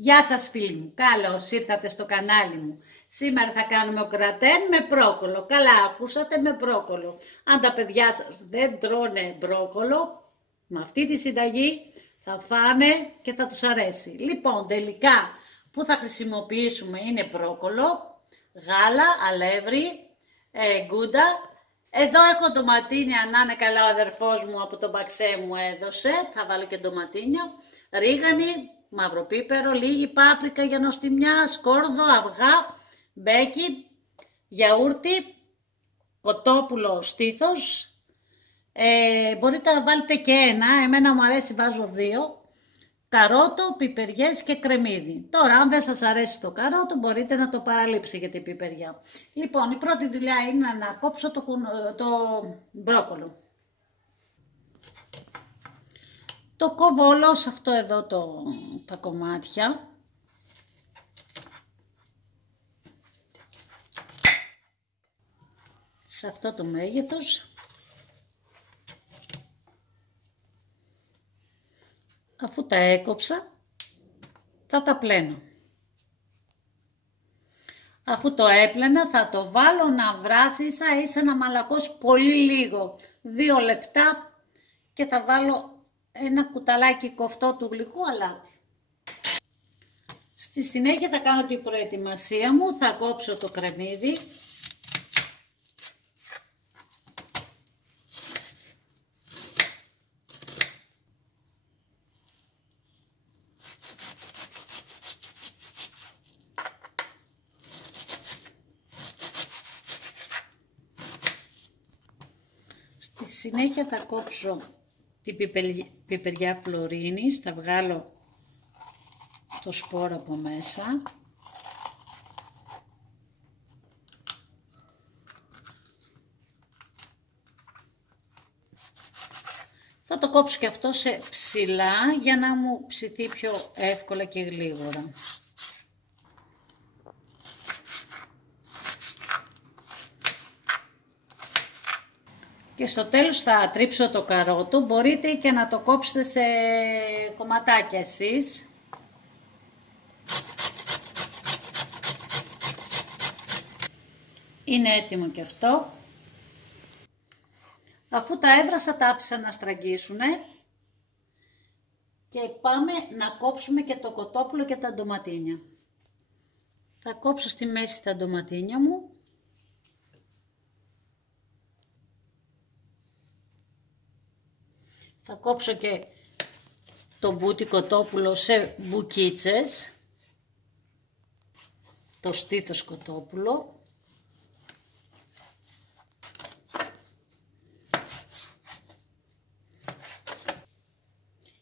Γεια σας φίλοι μου, καλώς ήρθατε στο κανάλι μου. Σήμερα θα κάνουμε ο γρατέν με μπρόκολο. Καλά ακούσατε, με μπρόκολο. Αν τα παιδιά σας δεν τρώνε μπρόκολο, με αυτή τη συνταγή θα φάνε και θα τους αρέσει. Λοιπόν, τελικά που θα χρησιμοποιήσουμε είναι μπρόκολο, γάλα, αλεύρι, γκούντα. Εδώ έχω ντοματίνια, να είναι καλά ο αδερφός μου από τον Παξέ μου έδωσε. Θα βάλω και ντοματίνια, ρίγανη, μαύρο πίπερο, λίγη πάπρικα για νοστιμιά, σκόρδο, αυγά, μπέκι, γιαούρτι, κοτόπουλο στήθος. Μπορείτε να βάλετε και ένα, εμένα μου αρέσει, βάζω 2. Καρότο, πιπεριές και κρεμμύδι. Τώρα, αν δεν σας αρέσει το καρότο, μπορείτε να το παραλείψετε για την πιπεριά. Λοιπόν, η πρώτη δουλειά είναι να κόψω το μπρόκολο. Το κόβω όλο σε αυτό εδώ τα κομμάτια. Σε αυτό το μέγεθος. Αφού τα έκοψα, θα τα πλένω. Αφού το έπλαινα, θα το βάλω να βράσει ίσα να μαλακώσει πολύ λίγο, 2 λεπτά, και θα βάλω ένα κουταλάκι κοφτό του γλυκού αλάτι. Στη συνέχεια θα κάνω την προετοιμασία μου, θα κόψω το κρεμμύδι. Στη συνέχεια θα κόψω την πιπεριά φλωρίνης, θα βγάλω το σπόρο από μέσα. Θα το κόψω και αυτό σε ψηλά για να μου ψηθεί πιο εύκολα και γλίγορα. Και στο τέλος θα τρίψω το καρότο, μπορείτε και να το κόψετε σε κομματάκια εσείς. Είναι έτοιμο και αυτό. Αφού τα έβρασα, τα άφησα να στραγγίσουνε. Και πάμε να κόψουμε και το κοτόπουλο και τα ντοματίνια. Θα κόψω στη μέση τα ντοματίνια μου. Θα κόψω και το μπούτι κοτόπουλο σε μπουκίτσες, το στήθος κοτόπουλο.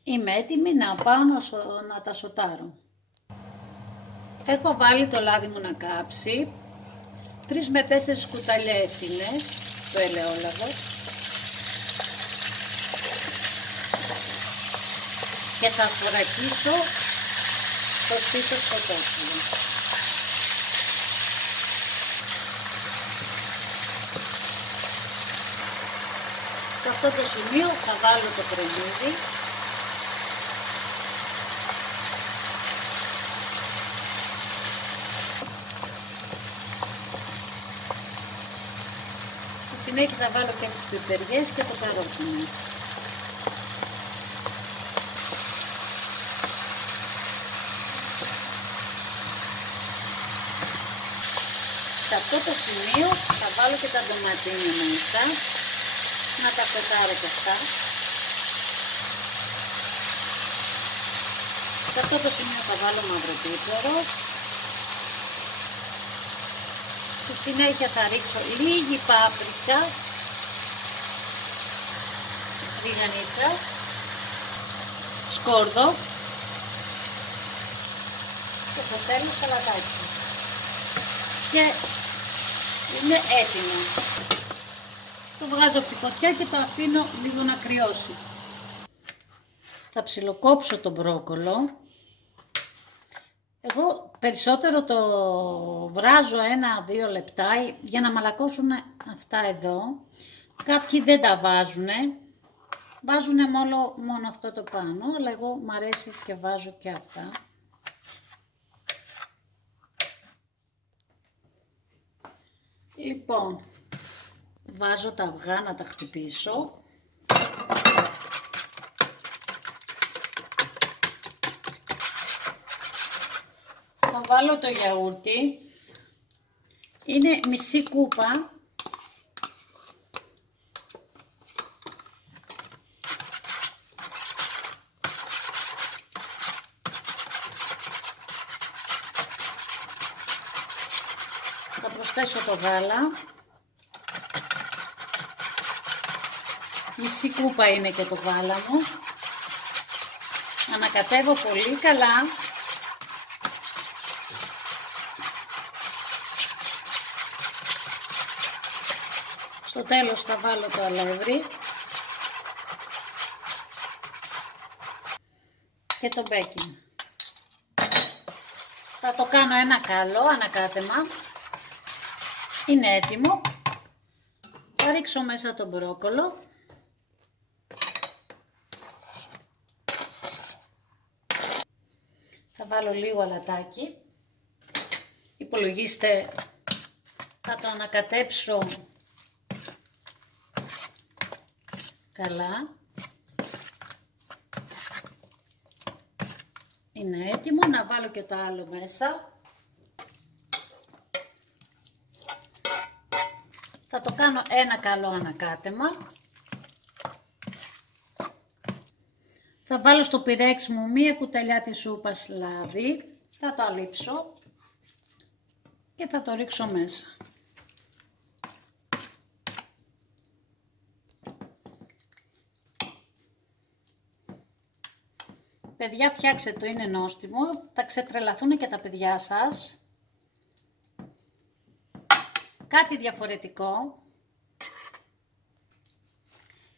Είμαι έτοιμη να πάω να τα σοτάρω. Έχω βάλει το λάδι μου να κάψει, 3 με 4 κουταλιές είναι το ελαιόλαδο. Και θα φρακίσω το στήθος κοτόπουλο. Σε αυτό το σημείο θα βάλω το κρεμμύδι. Στη συνέχεια θα βάλω και τις πιπεριές και το καρότο μέσα. Σε αυτό το σημείο θα βάλω και τα ντοματίνια μέσα, να τα σοτάρω και αυτά. Σε αυτό το σημείο θα βάλω μαύρο πίπερο. Στη συνέχεια θα ρίξω λίγη πάπρικα, ριγανίτσα, σκόρδο και στο τέλος σαλατάκι. Και είναι έτοιμο. Το βγάζω από τη φωτιά και το αφήνω λίγο να κρυώσει. Θα ψιλοκόψω το μπρόκολο. Εγώ περισσότερο το βράζω 1-2 λεπτά για να μαλακώσουν αυτά εδώ. Κάποιοι δεν τα βάζουνε. Βάζουνε μόνο αυτό το πάνω, αλλά εγώ μου αρέσει και βάζω και αυτά. Λοιπόν, βάζω τα αυγά να τα χτυπήσω. Θα βάλω το γιαούρτι. Είναι μισή κούπα. Θα προσθέσω το γάλα. Μισή κούπα είναι και το γάλα μου. Ανακατεύω πολύ καλά. Στο τέλος θα βάλω το αλεύρι και το μπέικινγκ. Θα το κάνω ένα καλό ανακάτεμα. Είναι έτοιμο. Θα ρίξω μέσα το μπρόκολο. Θα βάλω λίγο αλατάκι. Υπολογίστε, θα το ανακατέψω καλά. Είναι έτοιμο. Να βάλω και το άλλο μέσα. Θα το κάνω ένα καλό ανακάτεμα. Θα βάλω στο πυρέξ μου μία κουταλιά της σούπας λάδι. Θα το αλείψω και θα το ρίξω μέσα. Παιδιά, φτιάξτε το, είναι νόστιμο. Θα ξετρελαθούν και τα παιδιά σας. Κάτι διαφορετικό.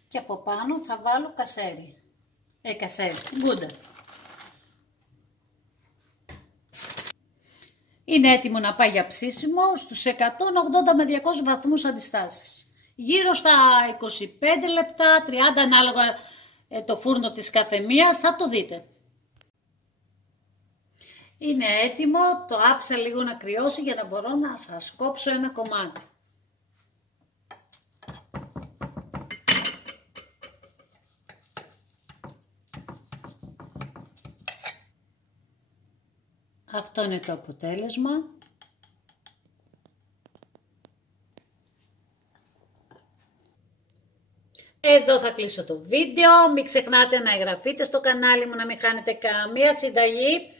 Και από πάνω θα βάλω κασέρι. Γκούντα. Είναι έτοιμο να πάει για ψήσιμο στους 180 με 200 βαθμούς αντιστάσεις. Γύρω στα 25 λεπτά, 30 ανάλογα το φούρνο της καθεμίας, θα το δείτε. Είναι έτοιμο, το άφησα λίγο να κρυώσει για να μπορώ να σας κόψω ένα κομμάτι. Αυτό είναι το αποτέλεσμα. Εδώ θα κλείσω το βίντεο. Μην ξεχνάτε να εγγραφείτε στο κανάλι μου, να μην χάνετε καμία συνταγή,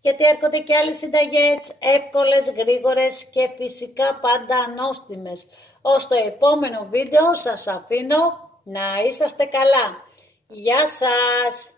γιατί έρχονται και άλλες συνταγές εύκολες, γρήγορες και φυσικά πάντα νόστιμες. Ως το επόμενο βίντεο σας αφήνω να είσαστε καλά. Γεια σας!